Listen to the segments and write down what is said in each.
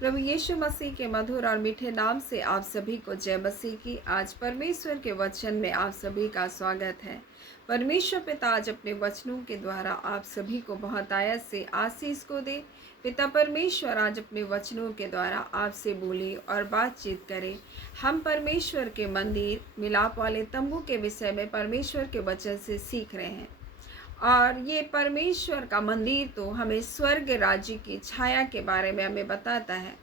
प्रभु यीशु मसीह के मधुर और मीठे नाम से आप सभी को जय मसीह की। आज परमेश्वर के वचन में आप सभी का स्वागत है। परमेश्वर पिता आज अपने वचनों के द्वारा आप सभी को बहुत आयत से आशीष को दे। पिता परमेश्वर आज अपने वचनों के द्वारा आपसे बोले और बातचीत करे। हम परमेश्वर के मंदिर मिलाप वाले तंबू के विषय में परमेश्वर के वचन से सीख रहे हैं। और ये परमेश्वर का मंदिर तो हमें स्वर्ग राज्य की छाया के बारे में हमें बताता है।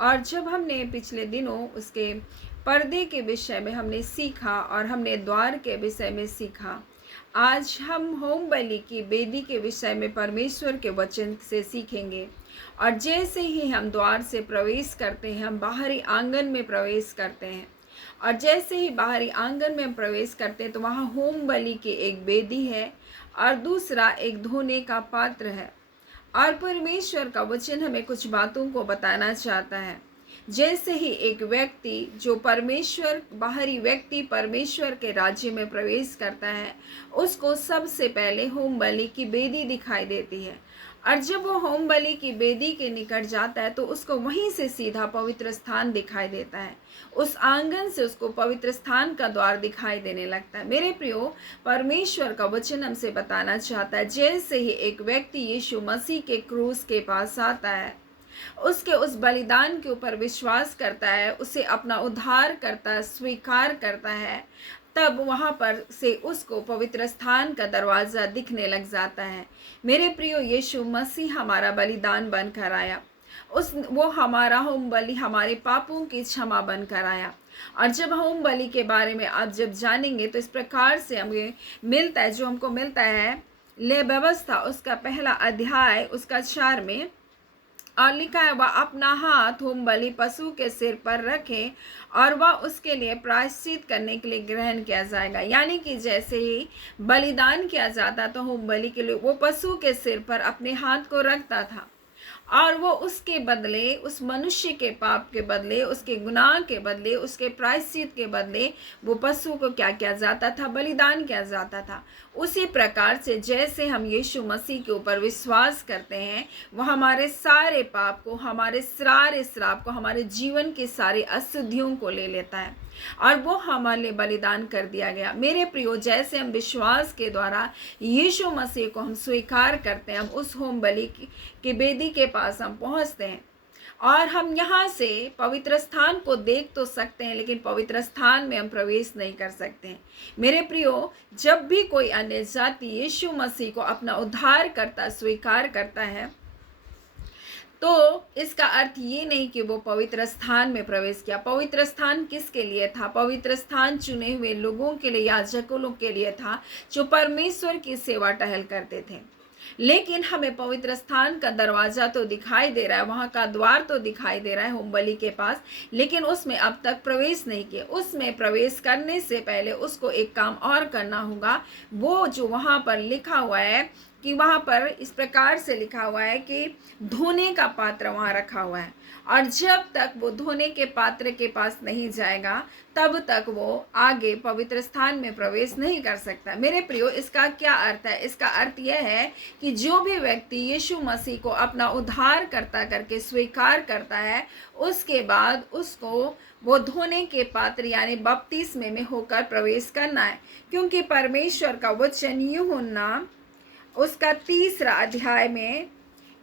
और जब हमने पिछले दिनों उसके पर्दे के विषय में हमने सीखा और हमने द्वार के विषय में सीखा, आज हम होम बलि की वेदी के विषय में परमेश्वर के वचन से सीखेंगे। और जैसे ही हम द्वार से प्रवेश करते हैं, हम बाहरी आंगन में प्रवेश करते हैं। और जैसे ही बाहरी आंगन में हम प्रवेश करते हैं तो वहाँ होम बलि की एक वेदी है और दूसरा एक धोने का पात्र है। और परमेश्वर का वचन हमें कुछ बातों को बताना चाहता है। जैसे ही एक व्यक्ति जो बाहरी व्यक्ति परमेश्वर के राज्य में प्रवेश करता है, उसको सबसे पहले होम बलि की वेदी दिखाई देती है। और जब वो होम बलि की वेदी के निकट जाता है तो उसको वहीं से सीधा पवित्र स्थान दिखाई देता है। उस आंगन से उसको पवित्र स्थान का द्वार दिखाई देने लगता है। मेरे प्रियो, परमेश्वर का वचन हमसे बताना चाहता है, जैसे ही एक व्यक्ति यीशु मसीह के क्रूस के पास आता है, उसके उस बलिदान के ऊपर विश्वास करता है, उसे अपना उद्धार करता है, स्वीकार करता है, तब वहाँ पर से उसको पवित्र स्थान का दरवाज़ा दिखने लग जाता है। मेरे प्रियो, यीशु मसीह हमारा बलिदान बनकर आया। वो हमारा होम बलि हमारे पापों की क्षमा बनकर आया। और जब होम बलि के बारे में आप जब जानेंगे तो इस प्रकार से हमें मिलता है, जो हमको मिलता है ले व्यवस्था उसका पहला अध्याय उसका 4 में, और लिखा है, वह अपना हाथ होम बलि पशु के सिर पर रखे और वह उसके लिए प्रायश्चित करने के लिए ग्रहण किया जाएगा। यानी कि जैसे ही बलिदान किया जाता तो होम बलि के लिए वो पशु के सिर पर अपने हाथ को रखता था और वो उसके बदले, उस मनुष्य के पाप के बदले, उसके गुनाह के बदले, उसके प्रायश्चित के बदले वो पशु को क्या किया जाता था? बलिदान किया जाता था। उसी प्रकार से जैसे हम यीशु मसीह के ऊपर विश्वास करते हैं, वो हमारे सारे पाप को, हमारे सारे श्राप को, हमारे जीवन की सारी अशुद्धियों को ले लेता है और वो हमारे लिए बलिदान कर दिया गया। मेरे प्रियो, जैसे हम विश्वास के द्वारा यीशु मसीह को हम स्वीकार करते हैं, हम उस होम बलि की वेदी के पास हम पहुंचते हैं और हम यहाँ से पवित्र स्थान को देख तो सकते हैं, लेकिन पवित्र स्थान में हम प्रवेश नहीं कर सकते हैं। मेरे प्रियो, जब भी कोई अन्य जाति यीशु मसीह को अपना उद्धार करता स्वीकार करता है तो इसका अर्थ ये नहीं कि वो पवित्र स्थान में प्रवेश किया। पवित्र स्थान किसके लिए था? पवित्र स्थान चुने हुए लोगों के लिए, याजकों के लिए था, जो परमेश्वर की सेवा टहल करते थे। लेकिन हमें पवित्र स्थान का दरवाजा तो दिखाई दे रहा है, वहाँ का द्वार तो दिखाई दे रहा है होम बलि के पास, लेकिन उसमें अब तक प्रवेश नहीं किया। उसमें प्रवेश करने से पहले उसको एक काम और करना होगा। वो जो वहाँ पर लिखा हुआ है कि वहाँ पर इस प्रकार से लिखा हुआ है कि धोने का पात्र वहाँ रखा हुआ है, और जब तक वो धोने के पात्र के पास नहीं जाएगा तब तक वो आगे पवित्र स्थान में प्रवेश नहीं कर सकता। मेरे प्रियो, इसका क्या अर्थ है? इसका अर्थ यह है कि जो भी व्यक्ति यीशु मसीह को अपना उद्धार करता करके स्वीकार करता है, उसके बाद उसको वो धोने के पात्र यानी बपतिस्मे में होकर प्रवेश करना है। क्योंकि परमेश्वर का वचन यूहन्ना उसका 3 अध्याय में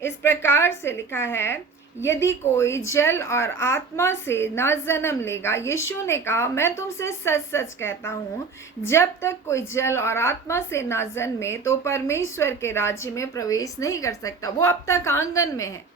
इस प्रकार से लिखा है, यदि कोई जल और आत्मा से ना जन्म लेगा, यीशु ने कहा, मैं तुमसे सच सच कहता हूँ, जब तक कोई जल और आत्मा से ना जन्मे तो परमेश्वर के राज्य में प्रवेश नहीं कर सकता। वो अब तक आंगन में है।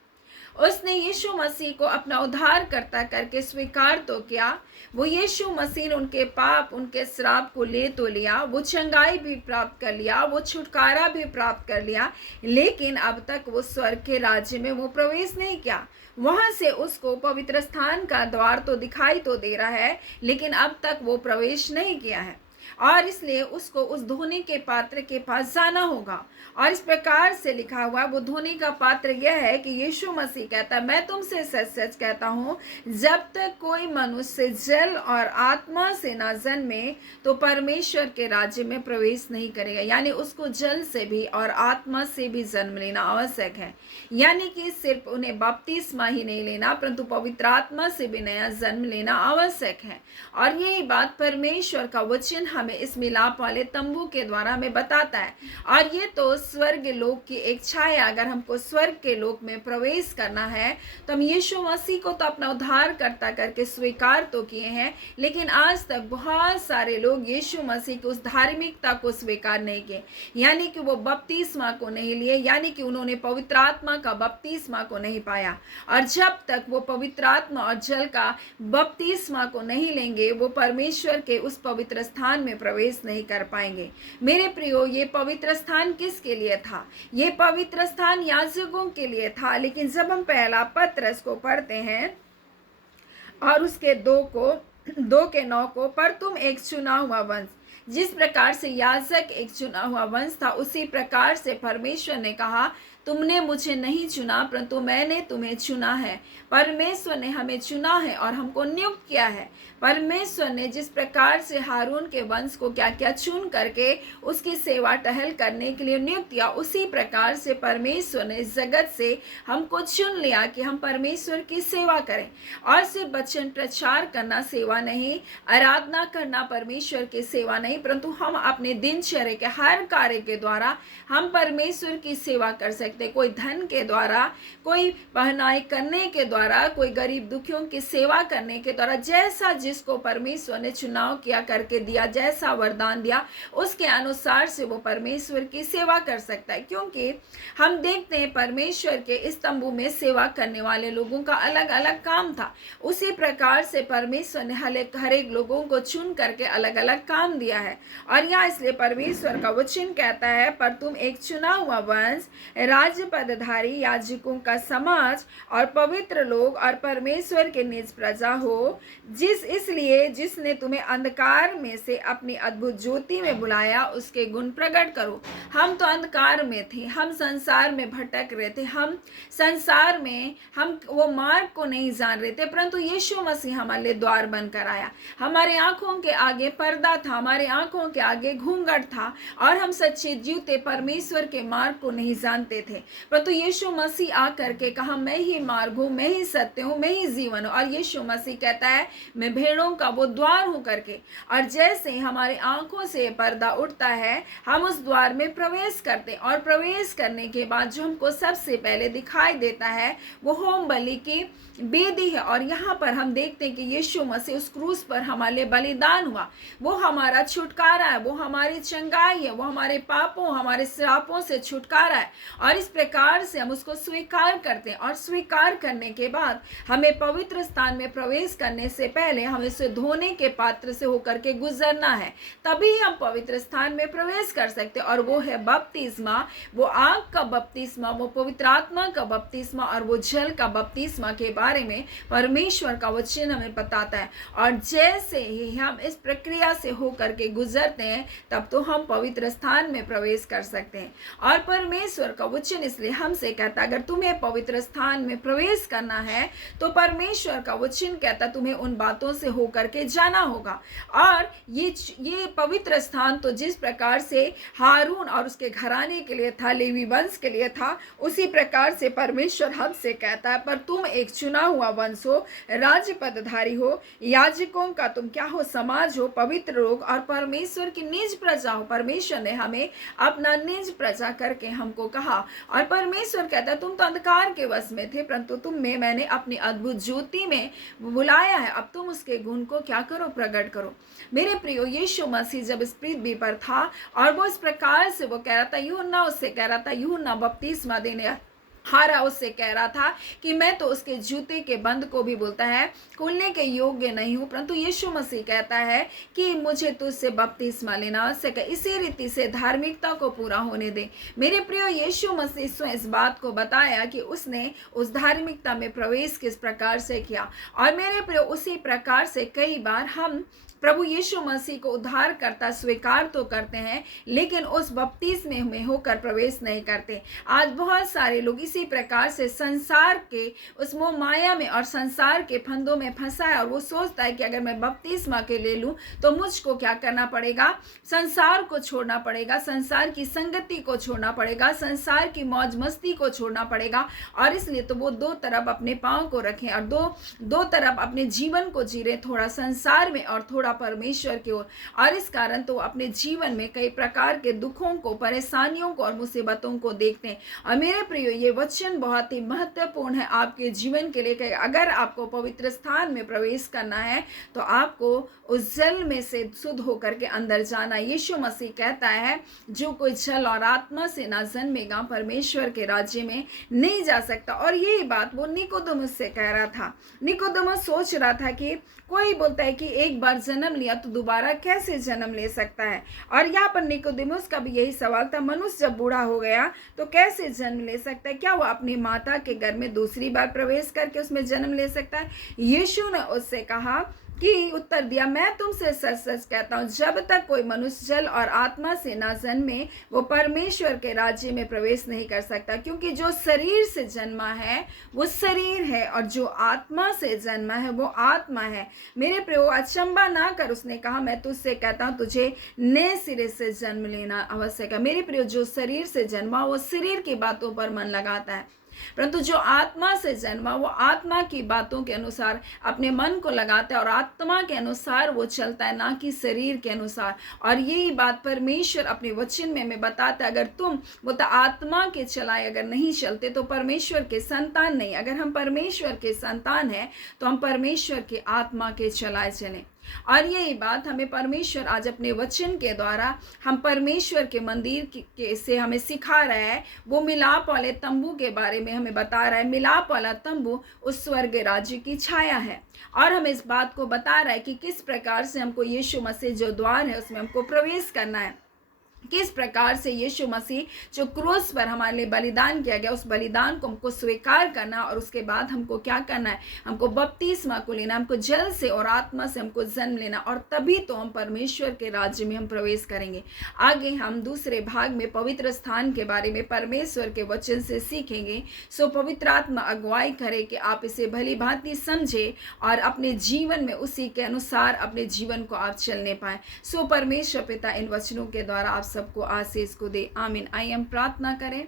उसने यीशु मसीह को अपना उद्धार करता करके स्वीकार तो किया। वो यीशु मसीह ने उनके पाप, उनके श्राप को ले तो लिया, वो चंगाई भी प्राप्त कर लिया, वो छुटकारा भी प्राप्त कर लिया, लेकिन अब तक वो स्वर्ग के राज्य में वो प्रवेश नहीं किया। वहां से उसको पवित्र स्थान का द्वार तो दिखाई तो दे रहा है, लेकिन अब तक वो प्रवेश नहीं किया है। और इसलिए उसको उस धोने के पात्र के पास जाना होगा। और इस प्रकार से लिखा हुआ, वो धोने का पात्र यह है कि यीशु मसीह कहता है, मैं तुमसे सच सच कहता हूँ, जब तक कोई मनुष्य जल और आत्मा से ना जन्मे तो परमेश्वर के राज्य में प्रवेश नहीं करेगा। यानी उसको जल से भी और आत्मा से भी जन्म लेना आवश्यक है। यानी कि सिर्फ उन्हें बपतिस्मा ही नहीं लेना, परंतु पवित्र आत्मा से भी नया जन्म लेना आवश्यक है। और यही बात परमेश्वर का वचन हमें इस मिलाप वाले तंबू के द्वारा हमें बताता है। और ये तो स्वर्ग लोक की एक छाया, अगर हमको स्वर्ग के लोक में प्रवेश करना है तो हम यीशु मसीह को तो अपना उद्धारकर्ता करके स्वीकार तो किए हैं, लेकिन आज तक बहुत सारे लोग यीशु मसीह की उस धार्मिकता को स्वीकार नहीं किए। यानी कि वो बपतिस्मा को नहीं लिए, यानी कि उन्होंने पवित्र आत्मा का बपतिस्मा को नहीं पाया। और जब तक वो पवित्र आत्मा और जल का बपतिस्मा को नहीं लेंगे, वो परमेश्वर के उस पवित्र स्थान में प्रवेश नहीं कर पाएंगे। मेरे प्रियो, ये पवित्र स्थान किसके लिए था? ये पवित्र स्थान याजकों के लिए था। लेकिन जब हम पहला पत्रस को पढ़ते हैं और उसके 2:9 को, पर तुम एक चुना हुआ वंश, जिस प्रकार से याजक एक चुना हुआ वंश था, उसी प्रकार से परमेश्वर ने कहा, तुमने मुझे नहीं चुना परंतु मैंने तुम्हें चुना है। परमेश्वर ने हमें चुना है और हमको नियुक्त किया है। परमेश्वर ने जिस प्रकार से हारून के वंश को क्या क्या चुन करके उसकी सेवा टहल करने के लिए नियुक्त किया, उसी प्रकार से परमेश्वर ने इस जगत से हमको चुन लिया कि हम परमेश्वर की सेवा करें। और सिर्फ वचन प्रचार करना सेवा नहीं, आराधना करना परमेश्वर की सेवा नहीं, परंतु हम अपने दिनचर्या के हर कार्य के द्वारा हम परमेश्वर की सेवा कर सकते। कोई धन के द्वारा, कोई पहनाई करने के द्वारा, कोई गरीब दुखियों की सेवा करने के द्वारा, जैसा जिसको परमेश्वर ने चुनाव किया करके दिया, जैसा वरदान दिया, उसके अनुसार से वो परमेश्वर की सेवा कर सकता है। क्योंकि हम देखते हैं परमेश्वर के इस तंबू में सेवा करने वाले लोगों का अलग अलग काम था। उसी प्रकार से परमेश्वर ने हर एक लोगों को चुन करके अलग अलग काम दिया है। और यहाँ इसलिए परमेश्वर का वचन कहता है, पर तुम एक चुना हुआ वंश, राज्य पदधारी, याजकों का समाज और पवित्र लोग और परमेश्वर के निज प्रजा हो, इसलिए जिसने तुम्हें अंधकार में से अपनी अद्भुत ज्योति में बुलाया, उसके गुण प्रकट करो। हम तो अंधकार में थे, हम संसार में भटक रहे थे, हम संसार में हम वो मार्ग को नहीं जान रहे थे, परंतु यीशु मसीह हमारे लिए द्वार बनकर आया। हमारे आंखों के आगे पर्दा था, हमारे आंखों के आगे घूंघट था और हम सच्चे जीवते परमेश्वर के मार्ग को नहीं जानते थे, परंतु यीशु मसीह आकर के कहा, मैं ही मार्ग हूँ, मैं ही सत्य हूँ, मैं ही जीवन हूँ। और यीशु मसीह कहता है, मैं भेड़ों का वो द्वार हूँ करके। और जैसे हमारे आंखों से पर्दा उठता है, हम उस द्वार में प्रवेश करते हैं। और प्रवेश करने के बाद जो हमको सबसे पहले दिखाई देता है वो होम बलि की वेदी है। और यहाँ पर हम देखते हैं कि यीशु मसीह उस क्रूस पर हमारे लिए बलिदान हुआ। वो हमारा छुटकारा है, वो हमारी चंगाई है, वो हमारे पापों, हमारे श्रापों से छुटकारा है। और इस प्रकार से हम उसको स्वीकार करते हैं। और स्वीकार करने के बाद हमें पवित्र स्थान में प्रवेश करने से पहले हमें उसे धोने के पात्र से होकर के गुजरना है, तभी हम पवित्र स्थान में प्रवेश कर सकते हैं। और वो है बपतिस्मा, वो आग का बपतिस्मा, वो पवित्र आत्मा का बपतिस्मा और वो जल का बपतिस्मा के बारे में परमेश्वर का वचन हमें बताता है। और जैसे ही हम इस प्रक्रिया से होकर के गुजरते हैं, तब तो हम पवित्र स्थान में प्रवेश कर सकते हैं। और परमेश्वर का वचन इसलिए हमसे कहता है, अगर तुम्हें पवित्र स्थान में प्रवेश करना है तो परमेश्वर का वचन कहता तुम्हें उन बातों से होकर के जाना होगा। और ये पवित्र स्थान तो जिस प्रकार से हारून और उसके घराने के लिए था, लेवी वंश के लिए था, उसी प्रकार से परमेश्वर हमसे कहता है, पर तुम एक चुना हुआ वंश हो, राज्य पदधारी हो, याजकों का तुम क्या हो, समाज हो, पवित्र लोग और परमेश्वर की निज प्रजा हो। परमेश्वर ने हमें अपना निज प्रजा करके हमको कहा। और परमेश्वर कहता है, तुम तो अंधकार के वश में थे, परंतु तुम्हें मैंने अपनी अद्भुत ज्योति में बुलाया है। अब तुम उसके गुण को क्या करो, प्रकट करो। मेरे प्रियो, यीशु मसीह जब इस पृथ्वी पर था और वो इस प्रकार से वो कह रहा था, यूहन्ना उससे कह रहा था, यूहन्ना बपतिस्मा देने हारा उससे कह रहा था कि मैं तो उसके जूते के बंद को भी बोलता है खोलने के योग्य नहीं हूँ, परंतु यीशु मसीह कहता है कि मुझे तुझसे बपतिस्मा लेना आवश्यक है। इसी रीति से धार्मिकता को पूरा होने दे। मेरे प्रिय, यीशु मसीह स्वयं इस बात को बताया कि उसने उस धार्मिकता में प्रवेश किस प्रकार से किया। और मेरे प्रिय, उसी प्रकार से कई बार हम प्रभु यीशु मसीह को उद्धारकर्ता स्वीकार तो करते हैं, लेकिन उस बपतिस्मे में होकर प्रवेश नहीं करते। आज बहुत सारे लोग इसी प्रकार से संसार के उस मोह माया में और संसार के फंदों में फंसा है, और वो सोचता है कि अगर मैं बपतिस्मा के ले लूं तो मुझको क्या करना पड़ेगा, संसार को छोड़ना पड़ेगा, संसार की संगति को छोड़ना पड़ेगा, संसार की मौज मस्ती को छोड़ना पड़ेगा। और इसलिए तो वो दो तरफ अपने पाँव को रखें और दो तरफ अपने जीवन को जी रहे, थोड़ा संसार में और थोड़ा परमेश्वर की ओर। और इस कारण तो अपने जीवन में कई प्रकार के दुखों को, परेशानियों को और मुसीबतों को देखते हैं। और मेरे प्रियो, ये वचन बहुत ही महत्वपूर्ण है आपके जीवन के लिए कि अगर आपको पवित्र स्थान में प्रवेश करना है तो आपको उस जल में से शुद्ध होकर के अंदर जाना। यीशु मसीह कहता है जो कोई जल और आत्मा से ना जन्मेगा परमेश्वर के राज्य में नहीं जा सकता। और यही बात वो निकोदेमुस से कह रहा था। निकोदेमुस सोच रहा था कि कोई बोलता है कि एक बार जन्म लिया तो दोबारा कैसे जन्म ले सकता है। और यहाँ पर निकोदेमुस का भी यही सवाल था, मनुष्य जब बूढ़ा हो गया तो कैसे जन्म ले सकता है, क्या वो अपनी माता के घर में दूसरी बार प्रवेश करके उसमें जन्म ले सकता है। यीशु ने उससे कहा कि उत्तर दिया, मैं तुमसे सच सच कहता हूँ, जब तक कोई मनुष्य जल और आत्मा से ना जन्मे वो परमेश्वर के राज्य में प्रवेश नहीं कर सकता। क्योंकि जो शरीर से जन्मा है वो शरीर है और जो आत्मा से जन्मा है वो आत्मा है। मेरे प्रियो, अचंबा ना कर, उसने कहा मैं तुझसे कहता हूँ तुझे नए सिरे से जन्म लेना आवश्यक है। मेरे प्रियो, जो शरीर से जन्मा वो शरीर की बातों पर मन लगाता है, परंतु जो आत्मा से जन्मा वो आत्मा की बातों के अनुसार अपने मन को लगाता है और आत्मा के अनुसार वो चलता है, ना कि शरीर के अनुसार। और यही बात परमेश्वर अपने वचन में हमें बताता है, अगर तुम वो तो आत्मा के चलाए अगर नहीं चलते तो परमेश्वर के संतान नहीं। अगर हम परमेश्वर के संतान हैं तो हम परमेश्वर के आत्मा के चलाए चलें। और यही बात हमें परमेश्वर आज अपने वचन के द्वारा हम परमेश्वर के मंदिर से हमें सिखा रहा है। वो मिलाप वाले तंबू के बारे में हमें बता रहा है। मिलाप वाला तंबू उस स्वर्ग राज्य की छाया है और हमें इस बात को बता रहा है कि किस प्रकार से हमको यीशु मसीह जो द्वार है उसमें हमको प्रवेश करना है, किस प्रकार से यीशु मसीह जो क्रूस पर हमारे लिए बलिदान किया गया उस बलिदान को हमको स्वीकार करना। और उसके बाद हमको क्या करना है, हमको बपतिस्मा को लेना, हमको जल से और आत्मा से हमको जन्म लेना, और तभी तो हम परमेश्वर के राज्य में हम प्रवेश करेंगे। आगे हम दूसरे भाग में पवित्र स्थान के बारे में परमेश्वर के वचन से सीखेंगे। सो पवित्र आत्मा अगुवाई करे कि आप इसे भली भांति समझे और अपने जीवन में उसी के अनुसार अपने जीवन को आप चलने पाए। सो परमेश्वर पिता इन वचनों के द्वारा आप सबको आशीष को दे। आमीन। आइए हम प्रार्थना करें।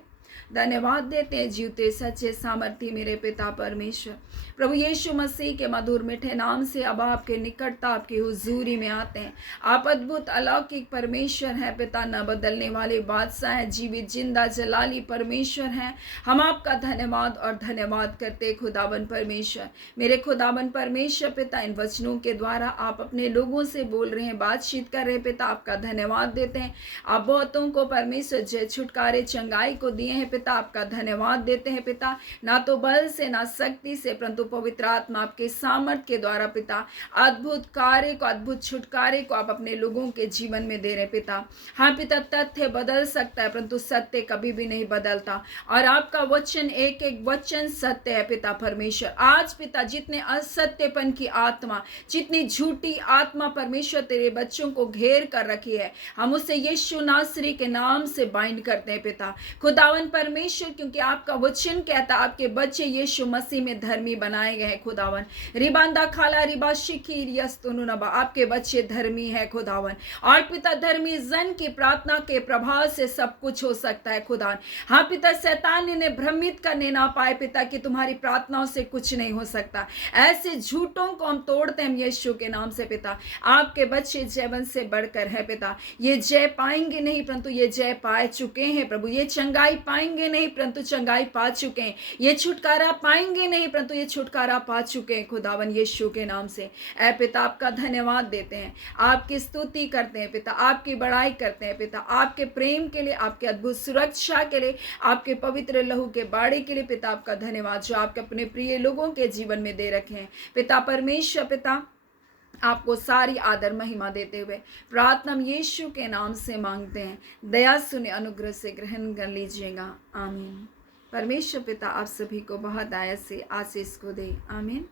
धन्यवाद देते हैं जीवते सच्चे सामर्थी मेरे पिता परमेश्वर, प्रभु यीशु मसीह के मधुर मीठे नाम से अब आपके निकटता आपकी हुजूरी में आते हैं। आप अद्भुत अलौकिक परमेश्वर हैं पिता, न बदलने वाले बादशाह हैं, जीवित जिंदा जलाली परमेश्वर हैं। हम आपका धन्यवाद और धन्यवाद करते खुदावन परमेश्वर। मेरे खुदावन परमेश्वर पिता, इन वचनों के द्वारा आप अपने लोगों से बोल रहे हैं, बातचीत कर रहे हैं पिता, आपका धन्यवाद देते हैं। आप बहुतों को परमेश्वर जय छुटकारे चंगाई को दिए हैं पिता, आपका धन्यवाद देते हैं पिता। ना तो बल से ना शक्ति से परंतु पवित्र आत्मा आपके सामर्थ के द्वारा पिता अद्भुत कार्य को, अद्भुत छुटकारे को आप अपने लोगों के जीवन में दे रहे पिता। हाँ पिता, तथ्य बदल सकता है परंतु सत्य कभी भी नहीं बदलता और आपका वचन एक एक वचन सत्य है पिता परमेश्वर। आज पिता जितने असत्यपन की आत्मा, जितनी झूठी आत्मा परमेश्वर तेरे बच्चों को घेर कर रखी है, हम उसे यीशु नासरी के नाम से बाइंड करते हैं पिता खुदावन परमेश्वर, क्योंकि आपका वचन कहता आपके बच्चे यीशु मसीह में धर्मी बनाए गए हैं खुदावन। रिबांदा खाला रिबा शिखी रियस्तुनुनबा, आपके बच्चे धर्मी है खुदावन। और पिता धर्मी जन की प्रार्थना के प्रभाव से सब कुछ हो सकता है खुदावन। हाँ पिता, शैतान ने भ्रमित करने ना पाए पिता कि तुम्हारी प्रार्थनाओं से कुछ नहीं हो सकता। ऐसे झूठों को हम तोड़ते हैं यीशु के नाम से पिता। आपके बच्चे जयवन से बढ़कर है पिता, ये जय पाएंगे नहीं परंतु ये जय पाए चुके हैं प्रभु, ये चंगाई पाएंगे नहीं परंतु चंगाई पा चुके हैं, ये छुटकारा पाएंगे नहीं परंतु ये छुटकारा पा चुके हैं खुदावन यीशु के नाम से। ऐ पिता आपका धन्यवाद देते हैं, आपकी स्तुति करते हैं पिता, आपकी बड़ाई करते हैं पिता, आपके प्रेम के लिए, आपके अद्भुत सुरक्षा के लिए, आपके पवित्र लहू के बाड़े के लिए पिता आपका धन्यवाद जो आपके अपने प्रिय लोगों के जीवन में दे रखे हैं पिता परमेश्वर। पिता आपको सारी आदर महिमा देते हुए प्रार्थना हम यीशु के नाम से मांगते हैं, दया सुने अनुग्रह से ग्रहण कर लीजिएगा, आमीन। परमेश्वर पिता आप सभी को बहुत दया से आशीष को दे, आमीन।